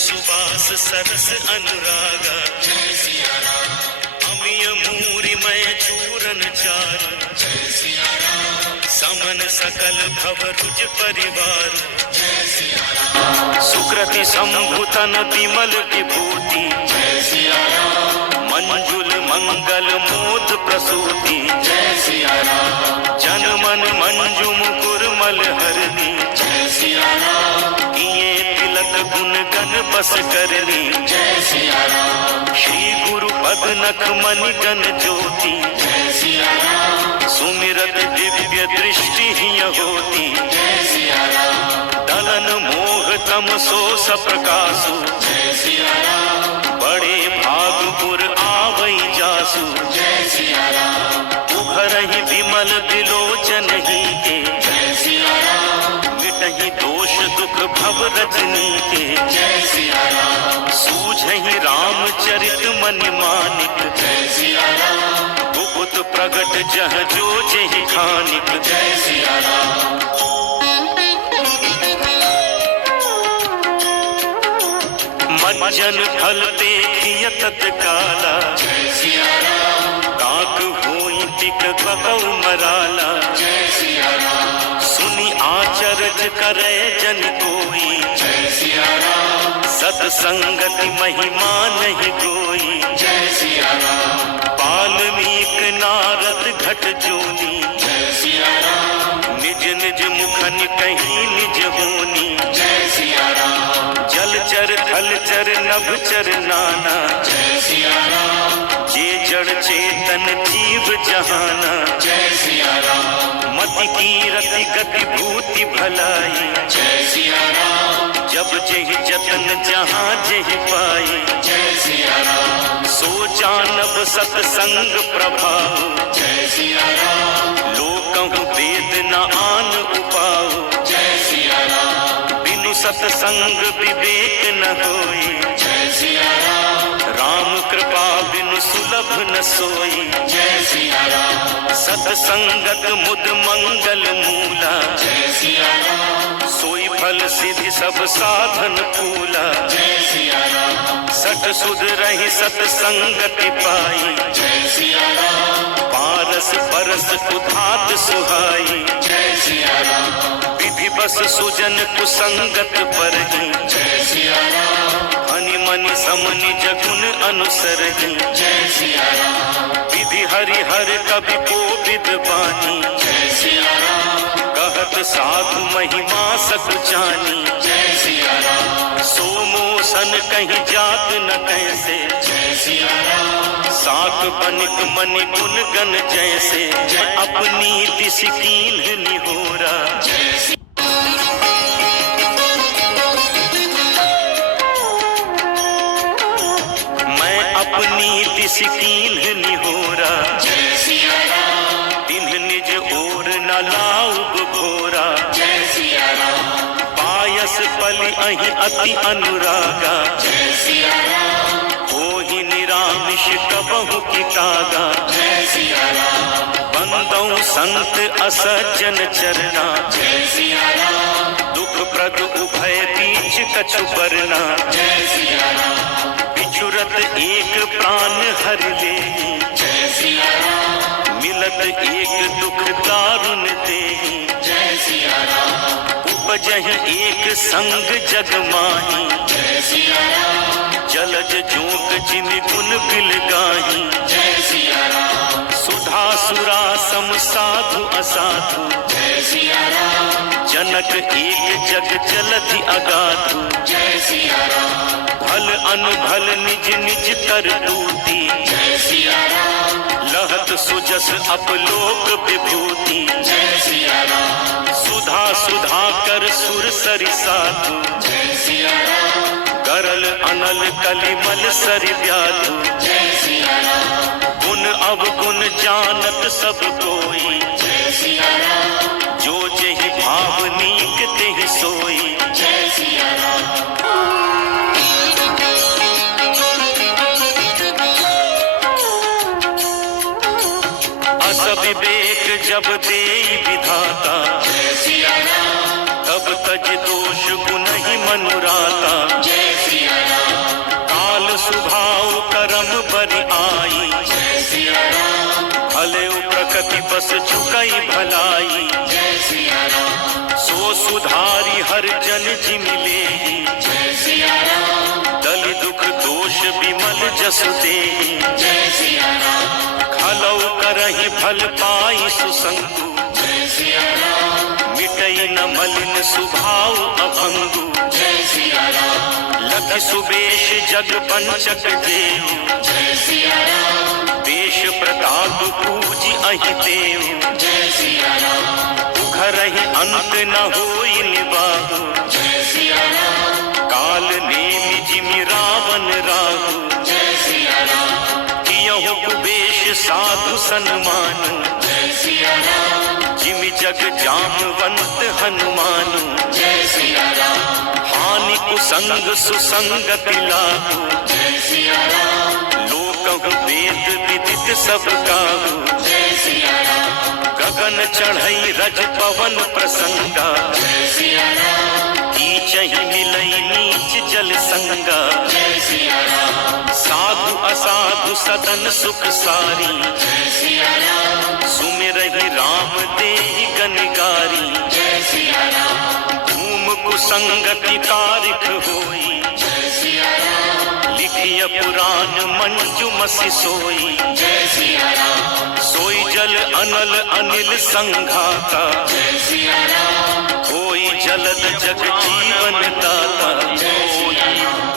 सुबास सरस अनुरागा जय सिया राम, अमिय मूरि मय चूरन चारु जय सिया राम, समन सकल भव रुज परिवार जय सिया राम, सुकृति संभुतन विमल विभूति जय सिया राम, मंजुल मंगल मोद प्रसूति जय सिया राम, जन मन मंजू मुकुर मल हरनी जय सिया राम, किए तिलक गुण गण बस करनी जय सिया राम, श्री गुरु पद नख मनि गण ज्योति जय सिया राम, सुमिरत दिव्य दृष्टि ही होती जय सिया राम, दलन मोह तम सो सप्रकाशु जय सिया राम, बड़े भागपुर आवई जासु जय सिया राम, उभरहि विमल विलोचन ही के जय सिया राम, मिटहि दोष दुख भव रजनी के जय सिया राम, सूझहि रामचरित मनि मानिक जय सिया राम, गुप्त प्रगट जह जो जेहि खानिक जय सिया राम, मज्जन फल देखिय तत्काला जय सिया राम, काक होई टिक ककौ मराला जय सिया राम, सुनि आचरज करे जन कोई जय सिया राम, सतसंगति महिमा नहीं कोई जय सिया राम, वाल्मीक नारद घट जोनी जय सिया राम, निज निज मुखन कहीं निज होनी जय सिया राम, जलचर थलचर नभचर नाना जय सिया राम, जे जड़ चेतन जीव जहाना जय सिया राम, मति की रति गति भूति भलाई जय सिया राम, जब जेहि जतन जहाँ जेहि पाई जय सिया राम, सो जानब सतसंग प्रभाव जय सिया राम, लोकहु वेद न आन उपाओ जय सिया राम, बिनु सतसंग विवेक न होई जय सिया राम, राम कृपा बिनु सुलभ न सोई जय सिया राम, सतसंगत मुद मंगल मूला जय सिया राम, सोई फल सिद्धि सब साधन फूला जय सिया राम, सठ सुध रही सतसंगति पाई जय सिया राम, पारस परस कुधात सुहाई जय सिया राम, विधि बस सुजन कुसंगत परही जय सिया राम, हनि मनि समनि जगुन अनुसरही जय सिया राम, विधि हरि हर कवि कोविद बानी जय सिया राम, कहत साधु महिमा सकुचानी जय सिया राम, सो मोसन कहीं जात न कैसे जय सिया राम, सात बनिक मनि गुण गण जैसे अपनी दिस कीन्ह निहोरा जय सिया मैं अपनी दिस कीन्ह निहोरा जय सिया राम, तिन्ह निज ओर न लाउब घोरा जय सिया राम, पायस पलि अहि अति अनुरागा जय सिया राम, होहि निरामिष कबहु की कागा जय सिया राम, बंदौ संत असज्जन चरना जय सिया राम, दुख प्रद उभय बीच कछु बरना जय सिया राम, बिछुरत एक प्राण हर लेहि जय सिया राम, मिलत एक दुख दारुण देहि जय सिया राम, उपजहि एक संग जग माही जय सिया राम, जलज जोक जिन गुण बिल गाही जय सिया राम, सुधा सुरा सम साधु असाधु जय सिया राम, जनक एक जग जलधि अगाधु जय सिया राम, भल अनुभल निज निज कर दूती जय सिया राम, लहत सुजस अपलोक विभूति जय सिया राम, सुधा सुधा कर सुर सरि साधु जय सिया राम, करल अनल कलिमल सरि व्याधु जय सिया राम, गुण अवगुण जानत सब कोई जय सिया राम, जो जेहि भाव नीक तेहि सोई जय सिया राम, अस विवेक जब देई विधाता जय सिया राम, तब तज दोष गुण ही मनुराता जय सिया जिमिले जय सिया राम, दलि दुख दोष विमल जसु देहि जय सिया राम, खलौ करहि फल पाई सुसंगु जय सिया राम, मिटई न मलिन सुभाव अभंगु जय सिया राम, लख सुबेश जग पंचक जेऊ जय सिया राम, देश प्रताप पूजि अहि देव जय सिया राम, उघरहि अंत न होई निबाहु जय सिया राम, काल नेमि जिमि रावण राहु जय सिया राम, कियहु कुबेश साधु सन्मान जय सिया राम, जिमि जग जामवंत हनुमान जय सिया राम, हानि कुसंग सुसंगति लाहु जय सिया राम, लोकहु वेद विदित सब काहू जय सिया राम, गगन चढ़ई रज पवन प्रसंगा जय सिया राम, कीचहि मिलई नीच जल संगा जय सिया राम, साधु असाधु सदन सुख सारी जय सिया राम, सुमिरहि राम देहि गनिगारी जय सिया राम, धूम कुसंगति कारिक होई जय सिया राम, लिखिय पुराण मंजु मसि सोई जय सिया राम, सोई जल अनल अनिल संघाता जय सिया राम, कोई जलद जग जीवन दाता जय सिया राम,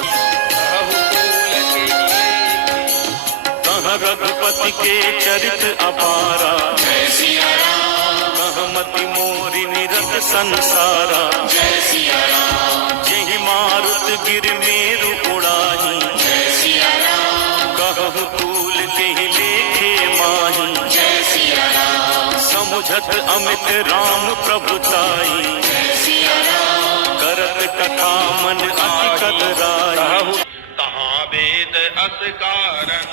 कहाँ रघुपति के चरित अपारा जय सिया राम, कहाँ मति मोरी निरत संसारा जय सिया राम, जहि मारुत गिर मेरु उड़ाही जय सिया राम, कहु तूल के लेखे माही जय सिया राम, समुझत अमित राम प्रभुताई जय सिया राम, करत कथा मन अति कदराई तहाँ वेद अस कारण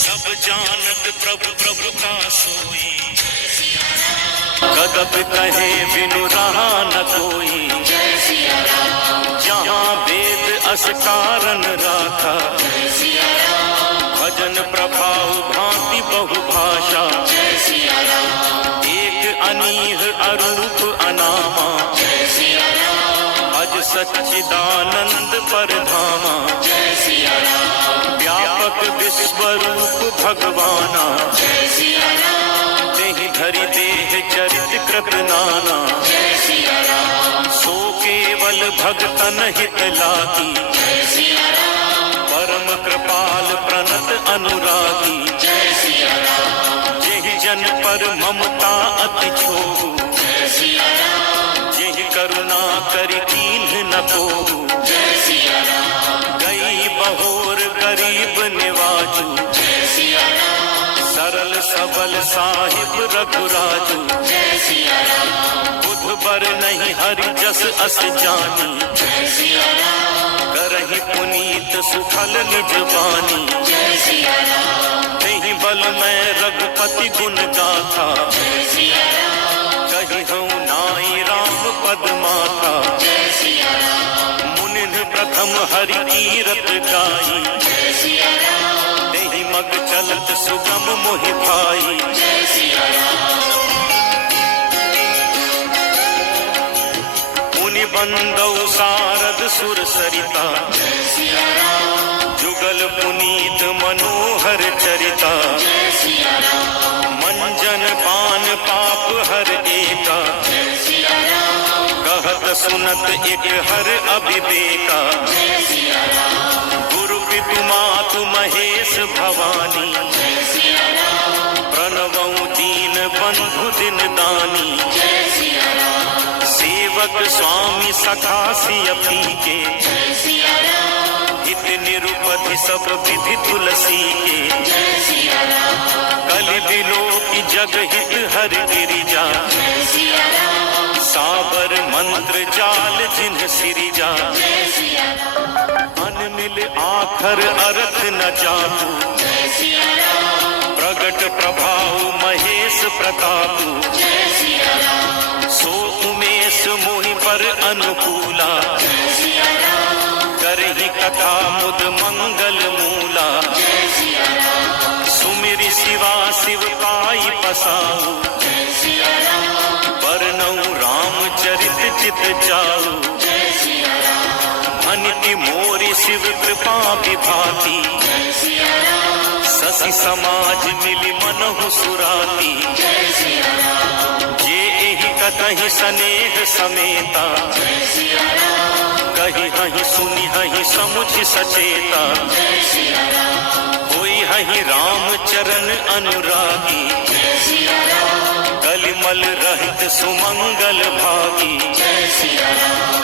सब जानत प्रभु प्रभु का सोई कदप कहे बिनु रहा न कोई जय सिया राम, जहाँ वेद अस कारण राखा जय सिया राम, भजन प्रभाव भांति बहुभाषा जय सिया राम, एक अनीह अरूप अनामा जय सिया राम, अज सच्चिदानंद परधामा जय सिया राम, व्यापक विश्वरूप भगवाना जय सिया राम, तेहि धरि देह चरित कृत नाना जय सिया राम, सो केवल भगतन हित लागी जय सिया राम, परम कृपाल प्रणत अनुरागी जय सिया राम, जेहि जन पर ममता अति छोहु जय सिया राम, जेहि करुणा करि कीन्ह न कोहु जय सिया राम, गई बहोर गरीब निवाजु जय सिया राम, सरल सबल साहिब रघुराजु जय सिया राम, बुध बर नहीं हरि जस अस जानी जय सिया राम, करहि पुनीत सुफल निज बानी जय सिया राम, तेहि बल मैं रघुपति गुण गाथा जय सिया राम, कहि हूँ नाई राम पद माथा जय सिया राम, मुनिन प्रथम हरि कीरत गाई जय सिया राम, तेहि मग चलत सुगम मोहि भाई जय सिया राम, मुनि बंदौ सारद सुर सरिता जय सिया राम, जुगल पुनीत मनोहर चरिता जय सिया राम, मंजन पान पाप हर एका जय सिया राम, कहत सुनत एक हर अभिवेका जय सिया राम, गुरु पितु मातु महेश भवानी जय सिया राम, प्रणवऊ दीन बंधु दिन दानी जय सिया राम, सेवक स्वामी सखा सियपी के जय सिया राम, हित निरुपधि सब विधि तुलसी के जय सिया राम, कलि बिलो की जग हित हर गिरिजा जय सिया राम, साबर मंत्र जाल जिन्ह सिरिजा जय सिया राम, अनमिल आखर अर्थ न जातु जय सिया राम, प्रगट प्रभाव महेश प्रतापु जय सिया राम, सो उमेश मोहि पर अनुकूला जय सिया राम, करहि कथा मुद मंगल मूला जय सिया राम, सुमिरि शिवा शिव पाई पसाऊ जय सिया राम, बरनऊ रामचरित चित जाऊ। जय सिया राम। अनिति मोरी शिव कृपा विभाती, जय सिया राम। ससी समाज मिली मनहु सुराती। जय सिया राम। जे एहि कतहि स्नेह समेता, जय सिया राम। कही हहि सुनि हहि समुझ सचेता। जय सिया राम। कोई हहि राम चरण अनुरागी, जय सिया राम। कलिमल रहित सुमंगल भागी। जय सिया राम।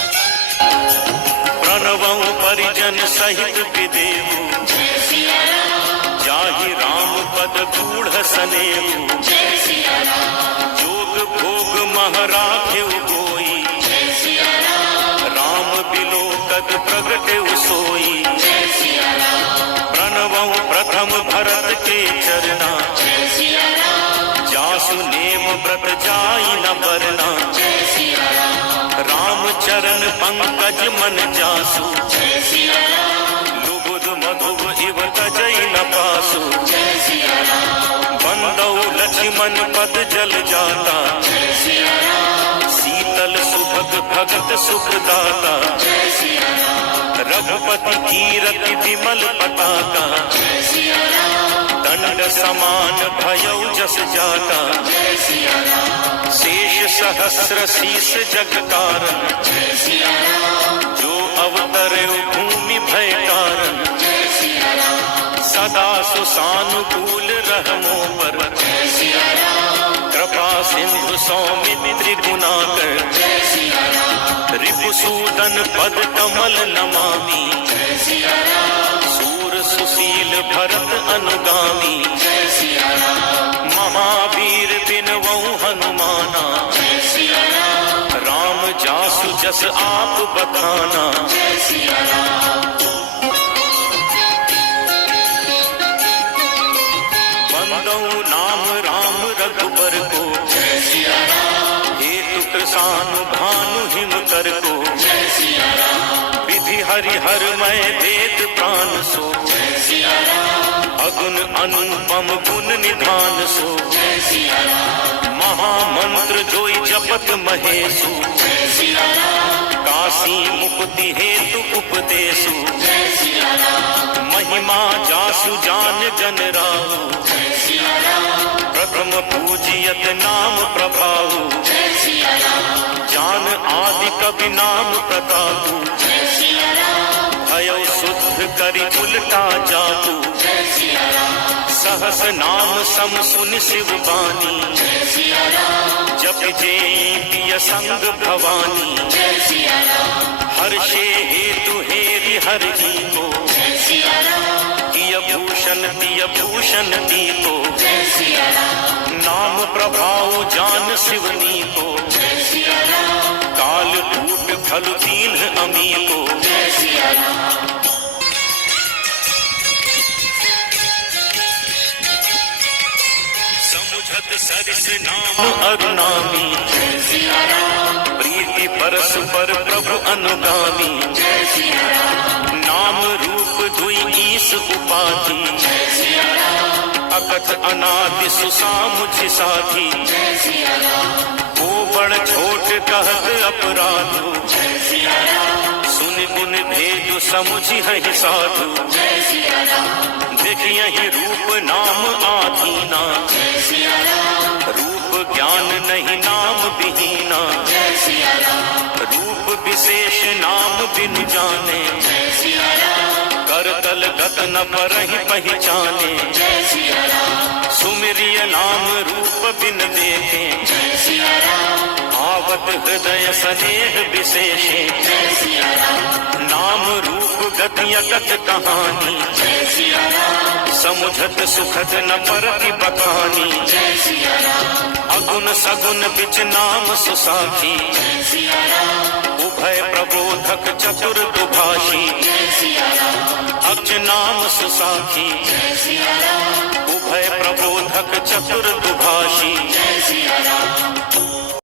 प्रणवं परिजन सहित विदेहु, जय सिया राम। जाहि राम पद गूढ़ सनेहु। जय सिया राम। जोग भोग मह राखेउ गोई, जय सिया राम। राम बिलोकत प्रगटेउ सोई। जय सिया राम। प्रणवं प्रथम भरत के चरना, जय सिया राम। जासु नेम व्रत जाई न बरना। जय सिया राम। राम चरण पंकज मन जासु, जय सिया राम। लुबुध मधुब इव तजई न पासु। जय सिया राम। बंदौ लक्ष्मण पद जल जाता, जय सिया राम। शीतल सुभग भगत सुखदाता। जय सिया राम। रघुपति कीरति विमल पताका, जय सिया राम। दंड समान भयौ जस जाता। जय सिया राम। शेष सहस्र शीस जग कारण, जय सिया राम। जो अवतरे भूमि भय कारण। जय सिया राम। सदा सुसानुकूल रहमो पर, जय सिया राम। कृपा सिंधु सौमित्र गुणाकर। जय सिया राम। रिपुसूदन पद कमल नमामि, जय सिया राम। सूर सुशील भरत अनुगामी। जय सिया राम। महावीर बिनवौ हनुमाना, जय सिया राम। राम जासु जस आप बखाना। जय सिया राम। बंदौ नाम राम रघुबर को, जय सिया राम। हेतु कृसानु भानु हिम कर को। जय सिया राम। विधि हरिहर मैं वेद प्राण सो, जय सिया राम। अगुण अनुपम गुण निधान सो। जय सिया राम। महामंत्र जोई जपत महेशु, जय सिया राम। काशी मुक्ति हेतु उपदेशु। जय सिया राम। महिमा जासु जान जन राहु, जय सिया राम। प्रथम पूजियत नाम प्रभाऊ। जय सिया राम। जान आदि कवि नाम प्रतापु, जय सिया राम। भयौ शुद्ध करि उलटा जातु। जय सिया राम। सहस नाम सम सुनि शिव बानी, जय सिया राम। जप जे पिय संग भवानी। जय सिया राम। हर्षे हेतु हेरि हर जी को, जय सिया राम। तिय भूषण दीको। जय सिया राम। नाम प्रभाव जान शिवनी को, जय सिया राम। काल कूट फल दीन अमी को। जय सिया राम। समुझत सरिस नाम अरुणामी, जय सिया राम। प्रीति परस पर प्रभु अनुगामी। जय सिया राम। नाम रूप दुई ईस उपाधि, जय सिया राम। अकथ अनादि सुसामुझ साधी। जय सिया राम। को बड़ छोट कहत अपराधु, जय सिया राम। सुन गुन भेदु समुझि हहि साधु। जय सिया राम। देखियहि रूप नाम आधीना, जय सिया राम। रूप ज्ञान नहीं नाम विहीना। जय सिया राम। रूप विशेष नाम बिनु जाने, जय सिया राम। करतल गत न परहि पहचाने। जय सिया राम। सुमिरिय नाम रूप बिन देखे, जय सिया राम। आवत हृदय स्नेह विशेषे। जय सिया राम। नाम रूप गति अकथ कहानी, जय सिया राम। समुझत सुखद न परति बखानी। जय सिया राम। अगुण सगुण बिच नाम सुसाखी, जय सिया राम। उभय प्रबोधक चतुर दुभाषी। जय सिया राम। अक्ष नाम सुसाखी, जय सिया राम। उभय प्रबोधक चतुर